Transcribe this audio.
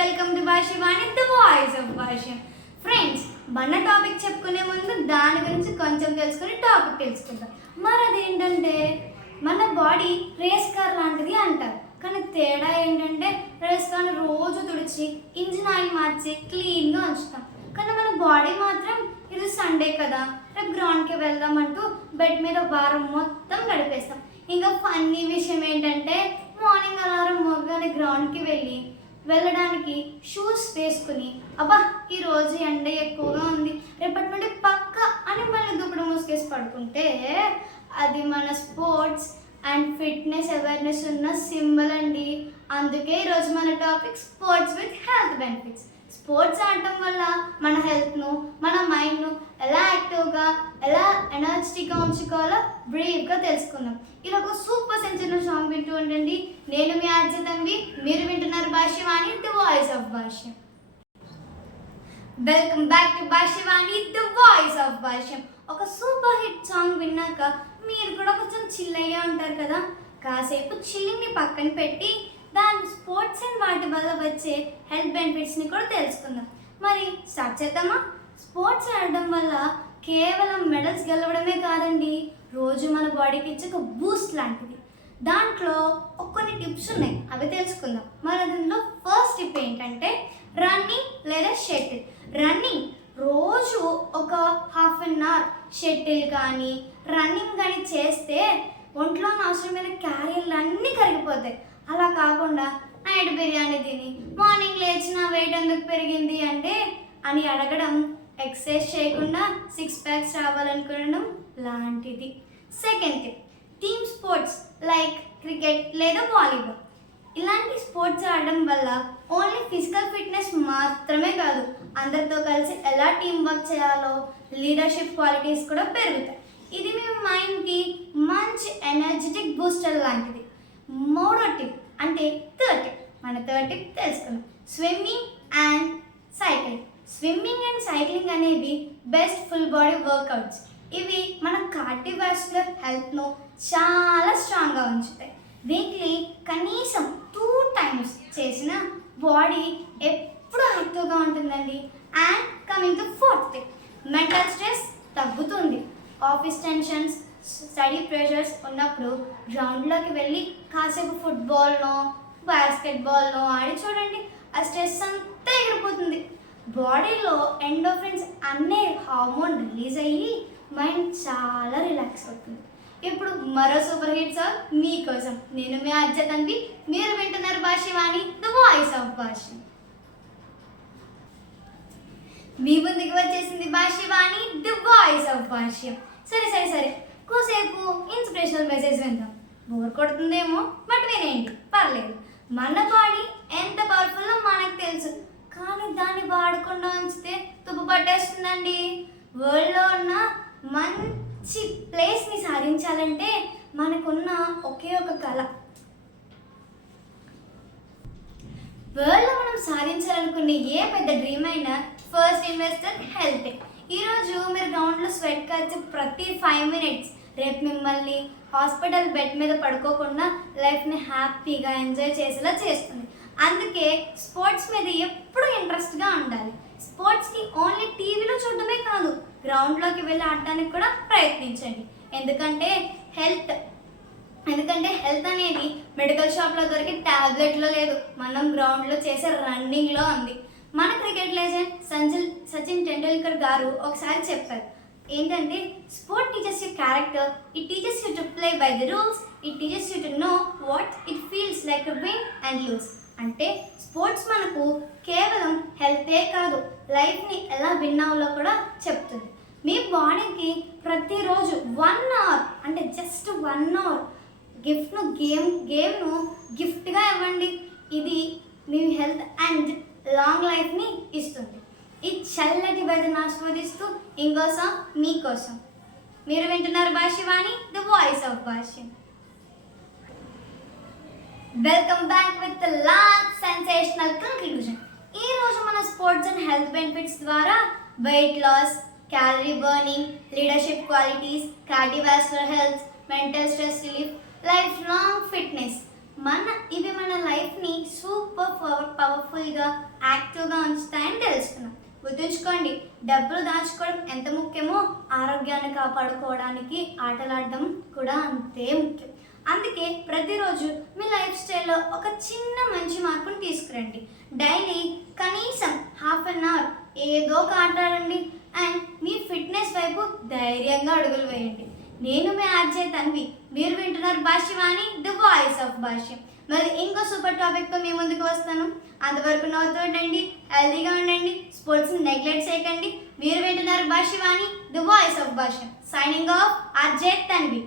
Welcome to Bhashavani the voice of Bhasha. Friends, మన topic చెప్పుకునే ముందు దాని గురించి కొంచెం తెలుసుకుని టాపిక్ తెలుసుకుందాం. మరి అదేంటంటే మన బాడీ రేస్ కార్ లాంటిది అంటారు. కానీ తేడా ఏంటంటే రేస్ కార్ని రోజు తుడిచి ఇంజిన్ ఆయిల్ మార్చి క్లీన్గా ఉంచుతాం. కానీ మన బాడీ మాత్రం ఇది సండే కదా, రేపు గ్రౌండ్కి వెళ్దామంటూ బెడ్ మీద వారం మొత్తం గడిపేస్తాం. ఇంకా ఫన్నీ విషయం ఏంటంటే మార్నింగ్ అలారం మోగానే గ్రౌండ్కి వెళ్ళడానికి షూస్ వేసుకుని అబ్బా ఈరోజు ఎండ ఎక్కువగా ఉంది, రేపటి నుండి పక్క అని మళ్ళీ దుప్పటి మూసుకేసి పడుకుంటే అది మన స్పోర్ట్స్ అండ్ ఫిట్నెస్ అవేర్నెస్ ఉన్న సింబల్ అండి. అందుకే ఈరోజు మన topic sports with health benefits. Sports ఆడటం వల్ల మన హెల్త్ను, మన మైండ్ను ఎలా యాక్టివ్గా, ఎలా ఎనర్జెటిక్గా ఉంచుకోవాలో బ్రీఫ్గా తెలుసుకుందాం. ఇలా ఒక సూపర్ సెన్సేషనల్ సాంగ్ వింటూ ఉండండి. నేను మీ ఆర్జతంవి, మీరు వింటున్నారు Bhashyavani the voice of Bhashyam. Welcome back to Bhashyavani the voice of Bhashyam. ఒక సూపర్ హిట్ సాంగ్ విన్నాక మీరు కూడా కొంచెం చిల్ అయ్యే ఉంటారు కదా. కాసేపు చిల్లింగ్ని పక్కన పెట్టి దాని స్పోర్ట్స్ అండ్ వాటి వల్ల వచ్చే హెల్త్ బెనిఫిట్స్ని కూడా తెలుసుకుందాం. మరి స్టార్ట్ చేద్దామా? స్పోర్ట్స్ ఆడడం వల్ల కేవలం మెడల్స్ గెలవడమే కాదండి, రోజు మన బాడీకి ఇచ్చే ఒక బూస్ట్ లాంటిది. దాంట్లో కొన్ని టిప్స్ ఉన్నాయి, అవి తెలుసుకుందాం. మరి అందులో ఫస్ట్ టిప్ ఏంటంటే రన్నింగ్ లేదా షటిల్. రన్నింగ్ రోజు ఒక హాఫ్ అన్ అవర్ షటిల్ కానీ రన్నింగ్ కానీ చేస్తే ఒంట్లో అవసరమైన క్యాలరీలు అన్నీ కరిగిపోతాయి. అలా కాకుండా నైట్ బిర్యానీ తిని మార్నింగ్ లేచిన వెయిట్ ఎందుకు పెరిగింది అంటే అని అడగడం ఎక్సర్సైజ్ చేయకుండా 6 ప్యాక్స్ రావాలనుకోవడం లాంటిది. Second tip, team sports like cricket లేదా వాలీబాల్. ఇలాంటి స్పోర్ట్స్ ఆడడం వల్ల ఓన్లీ ఫిజికల్ ఫిట్నెస్ మాత్రమే కాదు, అందరితో కలిసి ఎలా టీం వర్క్ చేయాలో లీడర్షిప్ క్వాలిటీస్ కూడా పెరుగుతాయి. ఇది మీ మైండ్కి మంచి ఎనర్జెటిక్ బూస్టర్ లాంటిది. మూడో టిప్ అంటే థర్డ్ టిప్. మన థర్డ్ టిప్ తెలుసుకున్నాం, swimming and cycling. Swimming and cycling అనేవి బెస్ట్ ఫుల్ బాడీ వర్కౌట్స్. ఇవి మన కార్డియోవాస్కులర్ హెల్త్ను చాలా స్ట్రాంగ్గా ఉంచుతాయి. వీక్లీ కనీసం 2 times చేసిన బాడీ ఎప్పుడు యాక్టివ్గా ఉంటుందండి. And coming to fourth tip, mental stress తగ్గుతుంది. ఆఫీస్ టెన్షన్స్, స్టడీ ప్రెషర్స్ ఉన్నప్పుడు గ్రౌండ్లోకి వెళ్ళి కాసేపు ఫుట్బాల్నో బాస్కెట్బాల్నో ఆడి చూడండి, ఆ స్ట్రెస్ అంతా ఎగిరిపోతుంది. బాడీలో ఎండోఫ్రిన్స్ అనే హార్మోన్ రిలీజ్ అయ్యి మైండ్ చాలా రిలాక్స్ అవుతుంది. ఇప్పుడు మరో సూపర్ హిట్ సాంగ్ మీకోసం. నేను మీ అర్జతంవి, మీరు వింటున్నారు భాష్యవాణి ద వాయిస్ ఆఫ్ భాష్యం. మీ ముందుకు వచ్చేసింది భాష్యవాణి ద వాయిస్ ఆఫ్ భాష్యం. సరే కోసేపు ఇన్స్పిరేషనల్ మెసేజ్ విందాం. బోర్ కొడుతుందేమో, బట్ వినేయండి, పర్లేదు. మన బాడీ ఎంత పవర్ఫుల్లో మనకు తెలుసు, కానీ దాన్ని వాడకుండా ఉంచితే తుప్పు పట్టేస్తుందండి. వరల్డ్లో ఉన్న మంచి ప్లేస్ని సాధించాలంటే మనకున్న ఒకే ఒక కళ. వరల్డ్లో మనం సాధించాలనుకునే ఏ పెద్ద డ్రీమ్ అయినా ఫస్ట్ ఇన్వెస్టర్ హెల్త్. ఈరోజు మీరు గ్రౌండ్లో స్వెట్ కాచి ప్రతి 5 minutes రేపు మిమ్మల్ని హాస్పిటల్ బెడ్ మీద పడుకోకుండా లైఫ్ని హ్యాపీగా ఎంజాయ్ చేసేలా చేస్తుంది. అందుకే స్పోర్ట్స్ మీద ఎప్పుడు ఇంట్రెస్ట్గా ఉండాలి. స్పోర్ట్స్కి ఓన్లీ టీవీలో చూడడమే కాదు, గ్రౌండ్లోకి వెళ్ళి ఆడటానికి కూడా ప్రయత్నించండి. ఎందుకంటే హెల్త్ అనేది మెడికల్ షాప్లో దొరికి ట్యాబ్లెట్లో లేదు, మనం గ్రౌండ్లో చేసే రన్నింగ్లో ఉంది. మన క్రికెట్ లెజెండ్ సచిన్ టెండూల్కర్ గారు ఒకసారి చెప్పారు ఏంటంటే, sport teaches you character, it teaches you to play by the rules, it teaches you to know what it feels like to win and lose. అంటే స్పోర్ట్స్ మనకు కేవలం హెల్తే కాదు, లైఫ్ని ఎలా విన్ అవ్వాలో కూడా చెప్తుంది. మీ బాడీకి ప్రతిరోజు 1 hour అంటే జస్ట్ 1 hour గేమ్ను గిఫ్ట్గా ఇవ్వండి. ఇది మీ హెల్త్ అండ్ లాంగ్ లైఫ్ని ఇస్తుంది. ఈ చల్లటి వెదర్ని ఆస్వాదిస్తూ ఇంకోసం మీకోసం మీరు వింటున్నారు Bhashyavani the voice of Bhashyam. Welcome back with the last sensational conclusion. ఈరోజు మన స్పోర్ట్స్ అండ్ హెల్త్ బెనిఫిట్స్ ద్వారా weight loss, calorie burning, leadership qualities, cardiovascular health, mental stress relief, life long fitness, ఇవి మన లైఫ్ని సూపర్ పవర్ఫుల్గా హెల్తీగా యాక్టివ్గా ఉంచుతాయని తెలుసుకున్నాం. గుర్తుంచుకోండి, డబ్బులు దాచుకోవడం ఎంత ముఖ్యమో ఆరోగ్యాన్ని కాపాడుకోవడానికి ఆటలాడడం కూడా అంతే ముఖ్యం. అందుకే ప్రతిరోజు మీ లైఫ్ స్టైల్లో ఒక చిన్న మంచి మార్పుని తీసుకురండి. డైలీ కనీసం ½ ఏదో ఒక ఆట ఆడండి అండ్ మీ ఫిట్నెస్ వైపు ధైర్యంగా అడుగులు వేయండి. నేను మీ ఆర్జే తన్వి, మీరు వింటున్నారు భాష్యవాణి, ది వాయిస్ ఆఫ్ భాష్యం. మరి ఇంకో సూపర్ టాపిక్తో మీ ముందుకు వస్తాను. అంతవరకు నవ్వుతూ ఉండండి, హెల్తీగా ఉండండి, స్పోర్ట్స్ని నెగ్లెక్ట్ చేయకండి. మీరు వింటున్నారు Bhashyavani, the voice of Bhashyam. Signing off, RJ Tanvi.